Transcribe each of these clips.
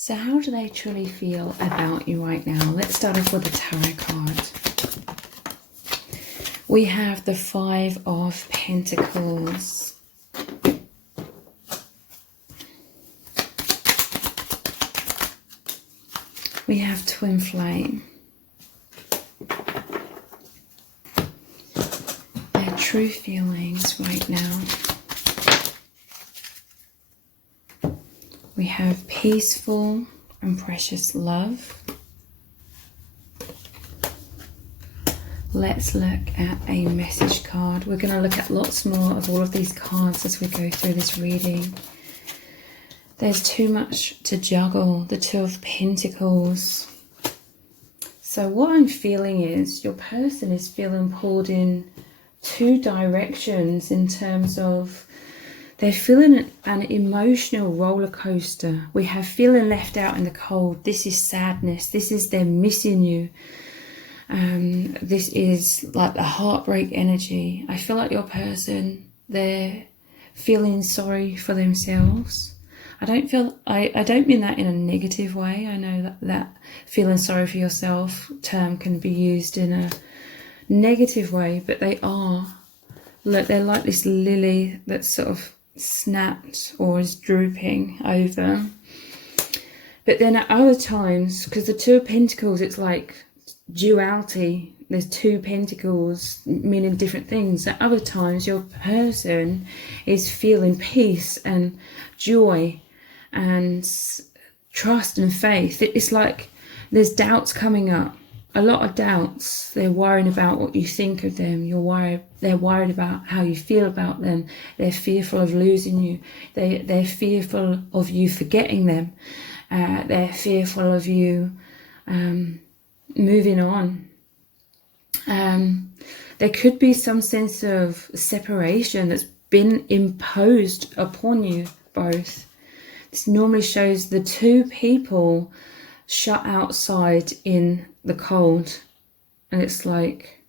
So how do they truly feel about you right now? Let's start off with the tarot card. We have the Five of Pentacles. We have Twin Flame. Their true feelings right now. We have Peaceful and Precious Love. Let's look at a message card. We're going to look at lots more of all of these cards as we go through this reading. There's too much to juggle. The Two of Pentacles. So what I'm feeling is your person is feeling pulled in two directions in terms of they're feeling an emotional roller coaster. We have feeling left out in the cold. This is sadness. This is them missing you. This is like the heartbreak energy. I feel like your person, they're feeling sorry for themselves. I don't mean that in a negative way. I know that feeling sorry for yourself term can be used in a negative way, but they are. Look, they're like this lily that's sort of snapped or is drooping over. But then at other times, because the Two of Pentacles, it's like duality. There's two pentacles meaning different things. At other times your person is feeling peace and joy and trust and faith. It's like there's doubts coming up, a lot of doubts. They're worrying about what you think of them. They're worried about how you feel about them. They're fearful of losing you. They're fearful of you forgetting them. They're fearful of you moving on. There could be some sense of separation that's been imposed upon you both. This normally shows the two people shut outside in the cold, and it's like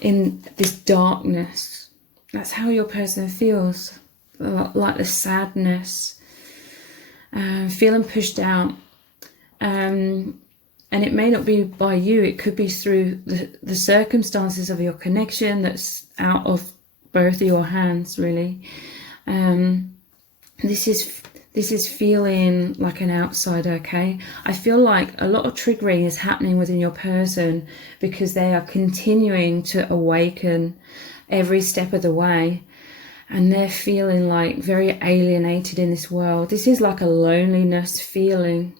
in this darkness. That's how your person feels, like the sadness, feeling pushed out. And it may not be by you, it could be through the circumstances of your connection that's out of both of your hands, really. This is feeling like an outsider, okay? I feel like a lot of triggering is happening within your person because they are continuing to awaken every step of the way. And they're feeling like very alienated in this world. This is like a loneliness feeling.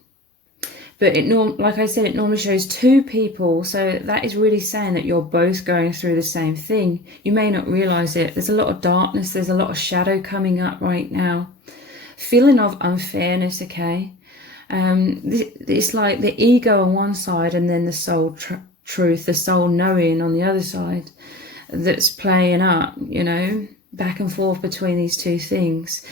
But like I said, it normally shows two people. So that is really saying that you're both going through the same thing. You may not realize it. There's a lot of darkness. There's a lot of shadow coming up right now. Feeling of unfairness, okay? It's like the ego on one side and then the soul truth, the soul knowing on the other side that's playing up, you know, back and forth between these two things.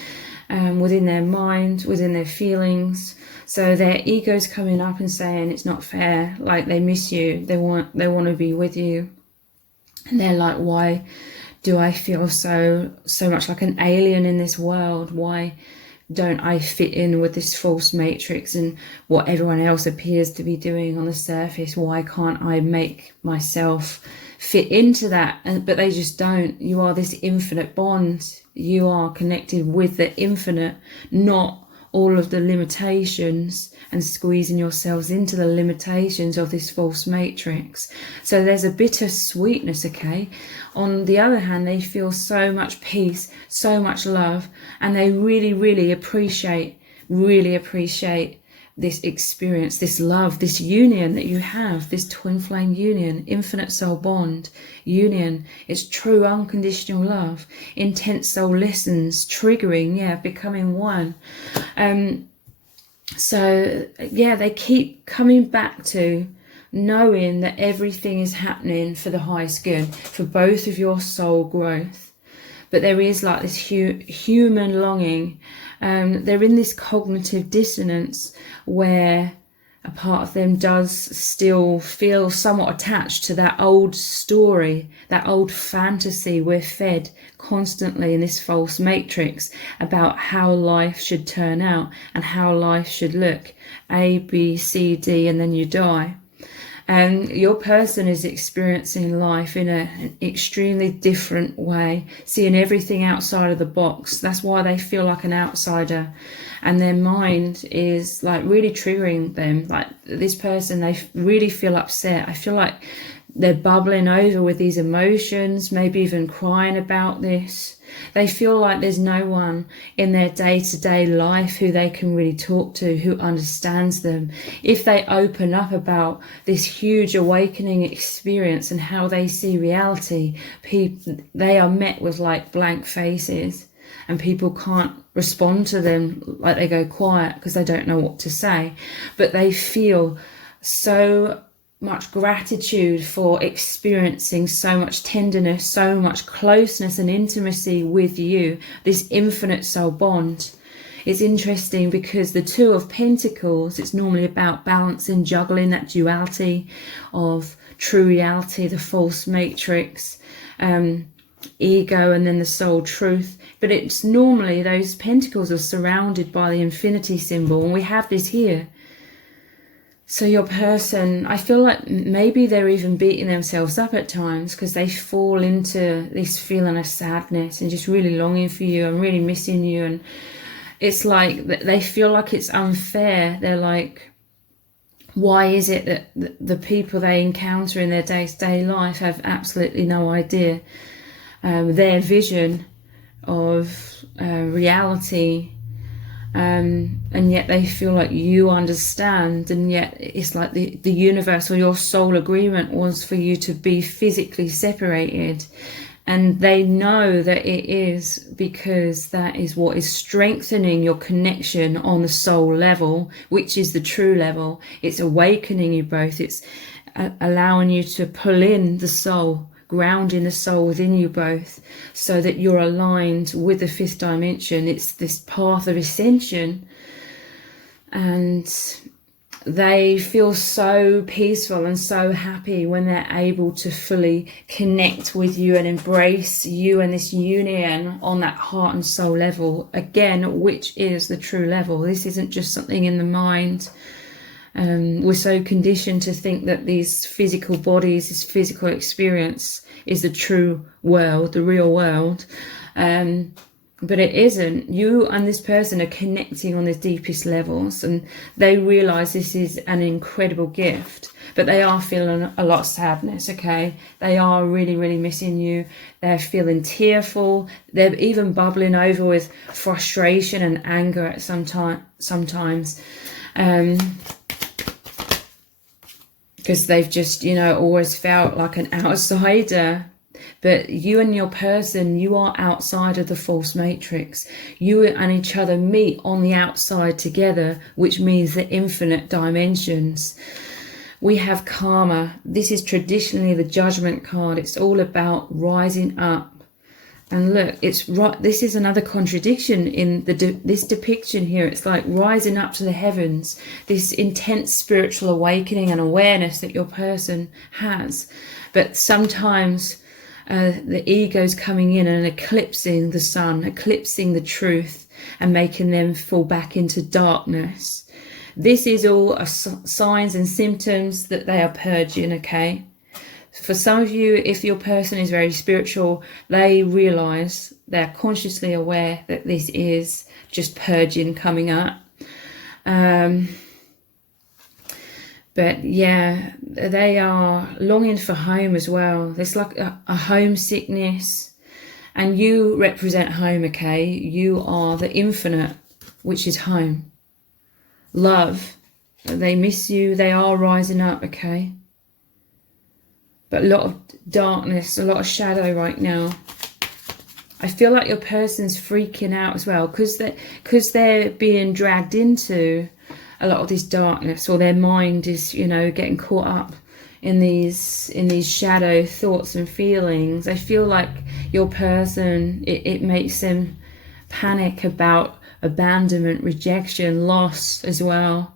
Within their mind, within their feelings. So their ego's coming up and saying it's not fair, like they miss you, they want to be with you. And they're like, why do I feel so much like an alien in this world? Why don't I fit in with this false matrix and what everyone else appears to be doing on the surface? Why can't I make myself fit into that? But they just don't. You are this infinite bond. You are connected with the infinite, not all of the limitations and squeezing yourselves into the limitations of this false matrix. So there's a bitter sweetness, okay? On the other hand, they feel so much peace, so much love, and they really, really appreciate this experience, this love, this union that you have, this twin flame union, infinite soul bond union. It's true unconditional love, intense soul lessons, triggering, becoming one. So they keep coming back to knowing that everything is happening for the highest good, for both of your soul growth. But there is like this human longing. They're in this cognitive dissonance where a part of them does still feel somewhat attached to that old story, that old fantasy we're fed constantly in this false matrix about how life should turn out and how life should look. A, B, C, D, and then you die. And your person is experiencing life in an extremely different way, seeing everything outside of the box. That's why they feel like an outsider. And their mind is like really triggering them. Like this person, they really feel upset. I feel like they're bubbling over with these emotions, maybe even crying about this. They feel like there's no one in their day-to-day life who they can really talk to, who understands them. If they open up about this huge awakening experience and how they see reality, they are met with like blank faces, and people can't respond to them. Like they go quiet because they don't know what to say. But they feel so much gratitude for experiencing so much tenderness, so much closeness and intimacy with you, this infinite soul bond. It's interesting because the Two of Pentacles, it's normally about balancing, juggling that duality of true reality, the false matrix, ego, and then the soul truth. But it's normally those pentacles are surrounded by the infinity symbol, and we have this here. So your person, I feel like maybe they're even beating themselves up at times because they fall into this feeling of sadness and just really longing for you and really missing you. And it's like they feel like it's unfair. They're like, why is it that the people they encounter in their day-to-day life have absolutely no idea their vision of reality? And yet they feel like you understand, and yet it's like the universe or your soul agreement was for you to be physically separated, and they know that it is because that is what is strengthening your connection on the soul level, which is the true level. It's awakening you both. It's allowing you to pull in the soul, grounding the soul within you both, so that you're aligned with the fifth dimension. It's this path of ascension, and they feel so peaceful and so happy when they're able to fully connect with you and embrace you and this union on that heart and soul level again, which is the true level. This isn't just something in the mind. We're so conditioned to think that these physical bodies, this physical experience is the true world, the real world. But it isn't. You and this person are connecting on the deepest levels, and they realize this is an incredible gift, but they are feeling a lot of sadness, okay? They are really, really missing you. They're feeling tearful. They're even bubbling over with frustration and anger at sometimes. Because they've just, always felt like an outsider. But you and your person, you are outside of the false matrix. You and each other meet on the outside together, which means the infinite dimensions. We have karma. This is traditionally the judgment card. It's all about rising up. And look, it's right. This is another contradiction in this depiction here. It's like rising up to the heavens, this intense spiritual awakening and awareness that your person has. But sometimes the ego's coming in and eclipsing the sun, eclipsing the truth, and making them fall back into darkness. This is all signs and symptoms that they are purging, okay? For some of you, if your person is very spiritual, they realize, they're consciously aware that this is just purging coming up. But yeah, they are longing for home as well. There's like a homesickness, and you represent home, okay? You are the infinite, which is home. Love. They miss you. They are rising up, okay? But a lot of darkness, a lot of shadow right now. I feel like your person's freaking out as well because they're being dragged into a lot of this darkness, or their mind is, getting caught up in these shadow thoughts and feelings. I feel like your person, it makes them panic about abandonment, rejection, loss as well.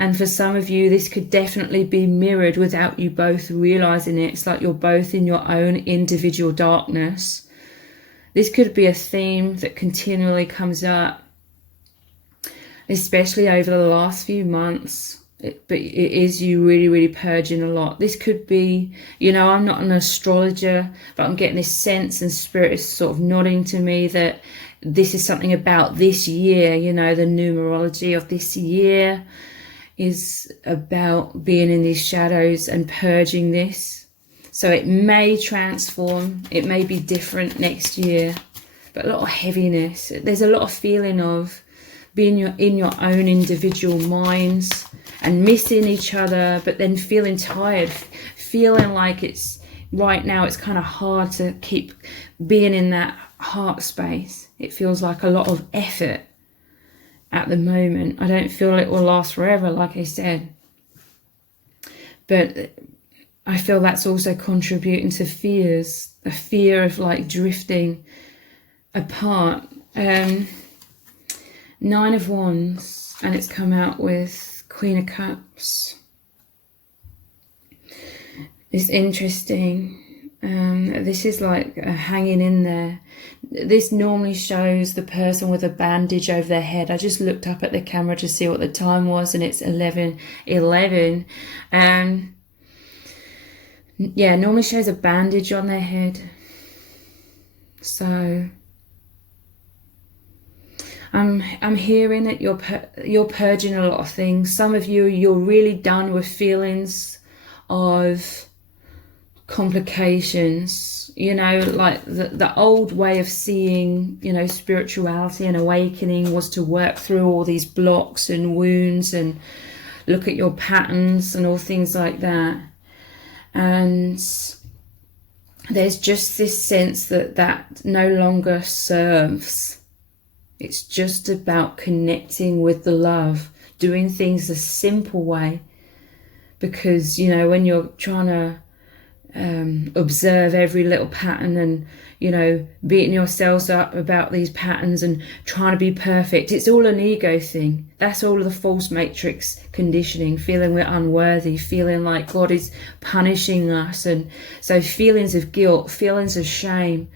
And for some of you, this could definitely be mirrored without you both realizing it. It's like you're both in your own individual darkness. This could be a theme that continually comes up, especially over the last few months. But it is you really, really purging a lot. This could be, you know, I'm not an astrologer, but I'm getting this sense, and spirit is sort of nodding to me that this is something about this year. You know, the numerology of this year is about being in these shadows and purging this. So it may transform, it may be different next year, but a lot of heaviness. There's a lot of feeling of being in your own individual minds and missing each other, but then feeling tired, feeling like it's right now it's kind of hard to keep being in that heart space. It feels like a lot of effort at the moment. I don't feel it will last forever, like I said, but I feel that's also contributing to fears, a fear of like drifting apart. 9 of Wands, and it's come out with Queen of Cups. It's interesting. This is like hanging in there. This normally shows the person with a bandage over their head. I just looked up at the camera to see what the time was, and it's 11:11. Yeah, normally shows a bandage on their head. So I'm hearing that you're purging a lot of things. Some of you, you're really done with feelings of complications, you know, like the old way of seeing, you know, spirituality and awakening was to work through all these blocks and wounds and look at your patterns and all things like that. And there's just this sense that no longer serves. It's just about connecting with the love, doing things a simple way. Because, you know, when you're trying to observe every little pattern and, you know, beating yourselves up about these patterns and trying to be perfect, it's all an ego thing. That's all of the false matrix conditioning, feeling we're unworthy, feeling like God is punishing us. And so feelings of guilt, feelings of shame,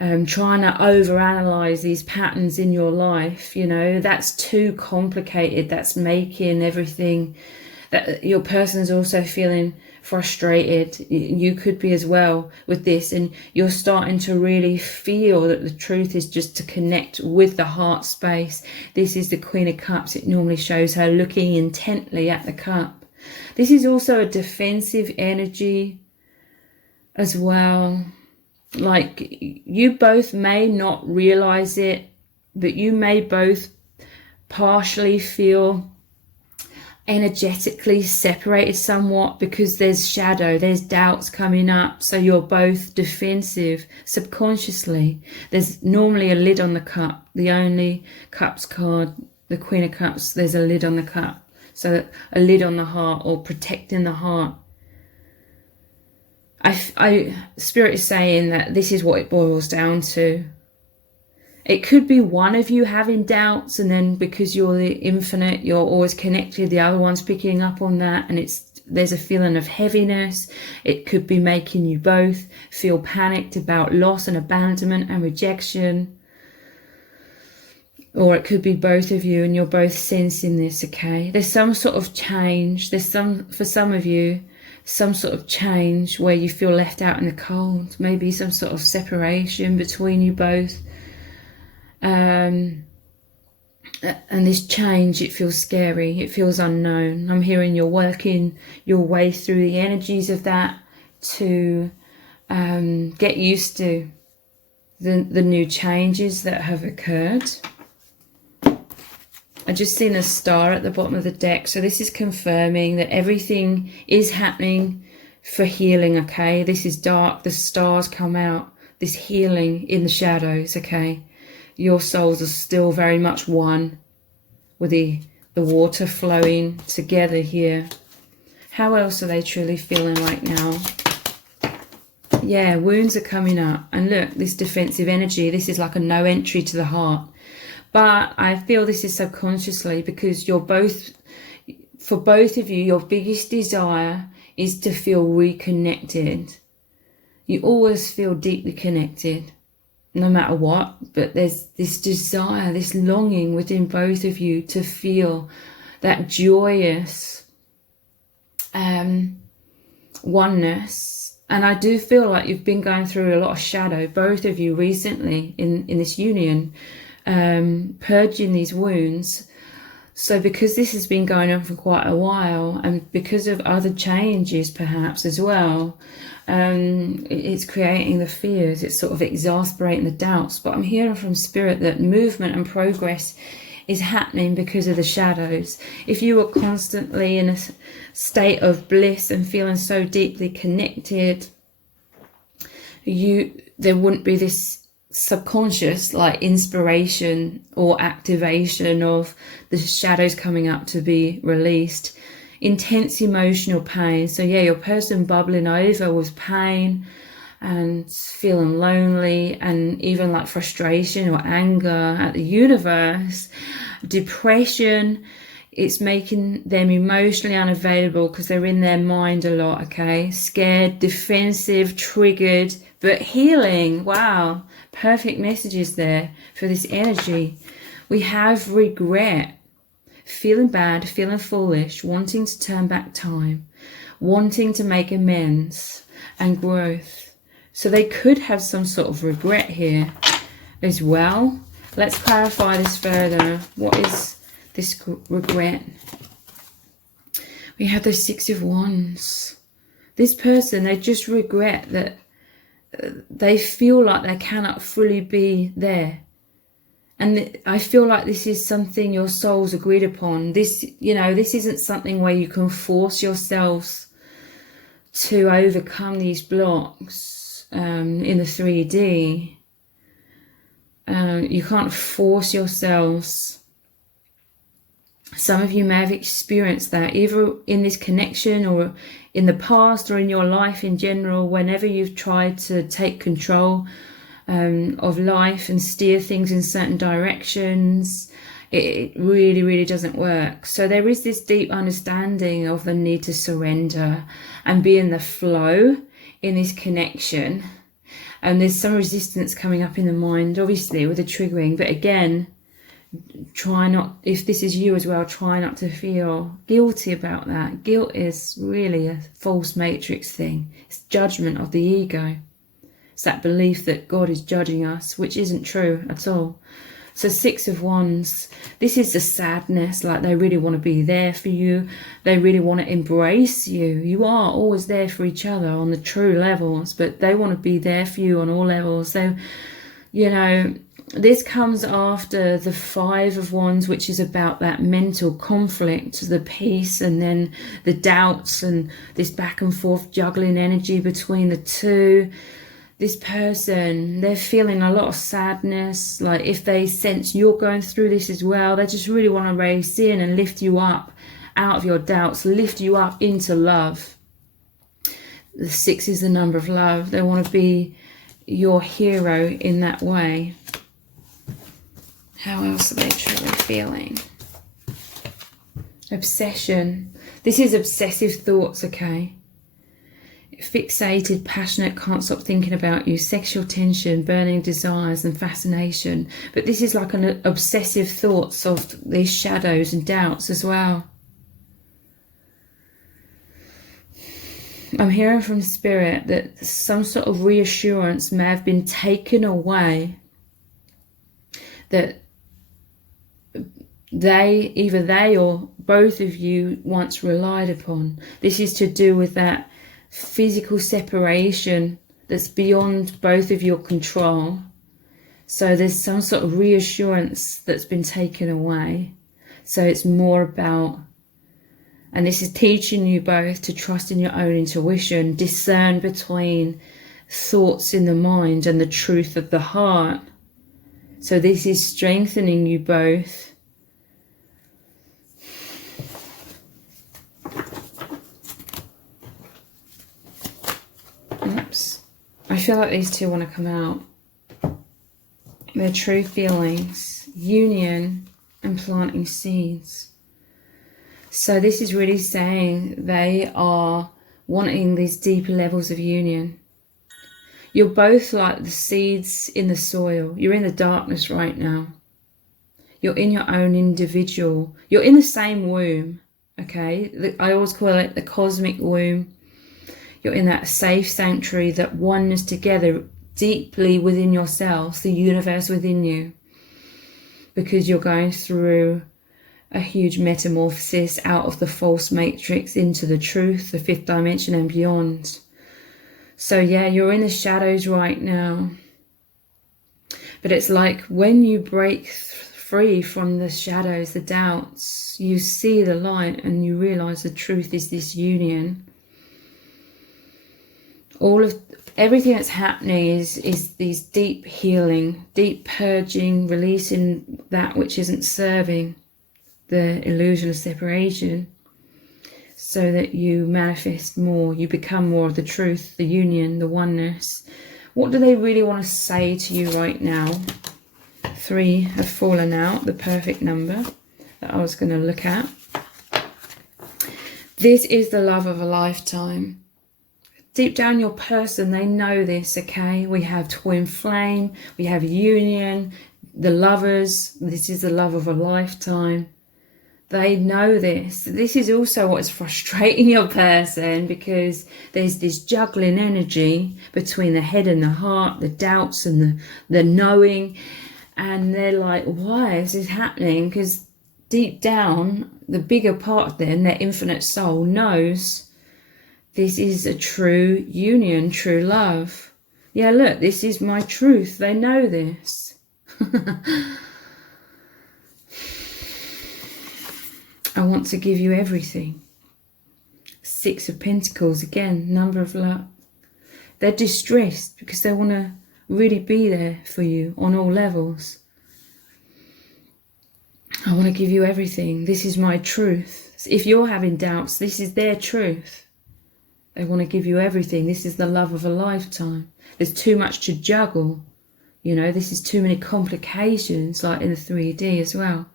trying to overanalyze these patterns in your life, you know, that's too complicated. That's making everything that your person's also feeling frustrated. You could be as well with this, and you're starting to really feel that the truth is just to connect with the heart space. This is the Queen of Cups. It normally shows her looking intently at the cup. This is also a defensive energy as well. Like, you both may not realize it, but you may both partially feel energetically separated somewhat because there's shadow, there's doubts coming up. So you're both defensive subconsciously. There's normally a lid on the cup. The only cups card, the Queen of Cups, there's a lid on the cup. So a lid on the heart, or protecting the heart. Spirit is saying that this is what it boils down to. It could be one of you having doubts, and then because you're the infinite, you're always connected, the other one's picking up on that, and there's a feeling of heaviness. It could be making you both feel panicked about loss and abandonment and rejection. Or it could be both of you and you're both sensing this, okay? There's some sort of change. For some of you, some sort of change where you feel left out in the cold. Maybe some sort of separation between you both. And this change, it feels scary. It feels unknown. I'm hearing you're working your way through the energies of that to get used to the new changes that have occurred. I just seen a star at the bottom of the deck. So this is confirming that everything is happening for healing, okay? This is dark. The stars come out. This healing in the shadows, okay? Your souls are still very much one with the water flowing together here. How else are they truly feeling right now? Yeah, wounds are coming up. And look, this defensive energy, this is like a no entry to the heart. But I feel this is subconsciously because you're both, for both of you, your biggest desire is to feel reconnected. You always feel deeply connected, no matter what, but there's this desire, this longing within both of you to feel that joyous oneness. And I do feel like you've been going through a lot of shadow, both of you, recently in this union, purging these wounds. So because this has been going on for quite a while, and because of other changes perhaps as well, it's creating the fears, it's sort of exasperating the doubts. But I'm hearing from Spirit that movement and progress is happening because of the shadows. If you were constantly in a state of bliss and feeling so deeply connected, there wouldn't be this subconscious like inspiration or activation of the shadows coming up to be released. Intense emotional pain. So yeah, your person bubbling over with pain and feeling lonely, and even like frustration or anger at the universe. Depression, it's making them emotionally unavailable because they're in their mind a lot, okay? Scared, defensive, triggered, but healing. Wow, perfect messages there for this energy. We have regret, feeling bad, feeling foolish, wanting to turn back time, wanting to make amends and growth. So they could have some sort of regret here as well. Let's clarify this further. What is this regret? We have the Six of Wands. This person, they just regret that they feel like they cannot fully be there. And I feel like this is something your souls agreed upon. This, you know, this isn't something where you can force yourselves to overcome these blocks in the 3D. You can't force yourselves. Some of you may have experienced that either in this connection or in the past or in your life in general, whenever you've tried to take control of life and steer things in certain directions, it really, really doesn't work. So there is this deep understanding of the need to surrender and be in the flow in this connection. And there's some resistance coming up in the mind, obviously, with the triggering. But again, try not, if this is you as well, try not to feel guilty about that. Guilt is really a false matrix thing. It's judgment of the ego. It's that belief that God is judging us, which isn't true at all. So Six of Wands, this is the sadness, like they really want to be there for you. They really want to embrace you. You are always there for each other on the true levels, but they want to be there for you on all levels. So, you know, this comes after the Five of Wands, which is about that mental conflict, the peace, and then the doubts and this back and forth juggling energy between the two. This person, they're feeling a lot of sadness. Like if they sense you're going through this as well, they just really want to race in and lift you up out of your doubts, lift you up into love. The 6 is the number of love. They want to be your hero in that way. How else are they truly feeling? Obsession. This is obsessive thoughts, okay? Fixated, passionate, can't stop thinking about you, sexual tension, burning desires and fascination. But this is like an obsessive thoughts of these shadows and doubts as well. I'm hearing from Spirit that some sort of reassurance may have been taken away, that either they or both of you once relied upon. This is to do with that physical separation that's beyond both of your control. So there's some sort of reassurance that's been taken away. So it's more about, and this is teaching you both to trust in your own intuition, discern between thoughts in the mind and the truth of the heart. So this is strengthening you both. Oops. I feel like these two want to come out. Their true feelings, union and planting seeds. So this is really saying they are wanting these deeper levels of union. You're both like the seeds in the soil. You're in the darkness right now. You're in your own individual. You're in the same womb, okay? I always call it the cosmic womb. You're in that safe sanctuary, that oneness together deeply within yourselves, the universe within you. Because you're going through a huge metamorphosis out of the false matrix into the truth, the fifth dimension and beyond. So yeah, you're in the shadows right now. But it's like when you break free from the shadows, the doubts, you see the light and you realize the truth is this union. Everything that's happening is these deep healing, deep purging, releasing that which isn't serving the illusion of separation, so that you manifest more, you become more of the truth, the union, the oneness. What do they really want to say to you right now? 3 have fallen out, the perfect number that I was going to look at. This is the love of a lifetime. Deep down your person, they know this, okay? We have twin flame, we have union, the lovers. This is the love of a lifetime. They know this. This is also what's frustrating your person, because there's this juggling energy between the head and the heart, the doubts and the knowing. And they're like, why is this happening? Because deep down, the bigger part of them, their infinite soul, knows this is a true union, true love. Yeah, look, this is my truth. They know this. I want to give you everything. 6 of Pentacles, again, number of luck. They're distressed because they want to really be there for you on all levels. I want to give you everything. This is my truth. If you're having doubts, this is their truth. They want to give you everything. This is the love of a lifetime. There's too much to juggle. You know, this is too many complications, like in the 3D as well.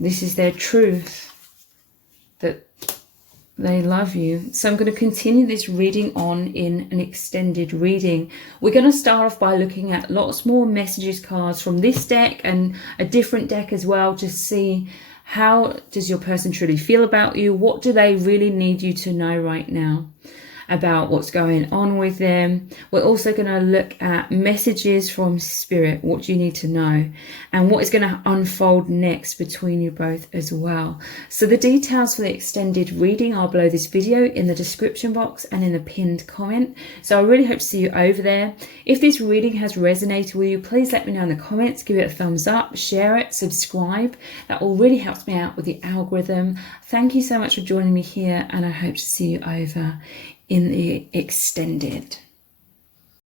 This is their truth, that they love you. So I'm going to continue this reading on in an extended reading. We're going to start off by looking at lots more messages cards from this deck and a different deck as well, to see how does your person truly feel about you. What do they really need you to know right now about what's going on with them. We're also going to look at messages from spirit, what you need to know, and what is going to unfold next between you both as well. So the details for the extended reading are below this video in the description box and in the pinned comment. So I really hope to see you over there. If this reading has resonated with you, please let me know in the comments, give it a thumbs up, share it, subscribe. That all really helps me out with the algorithm. Thank you so much for joining me here, and I hope to see you over in the extended.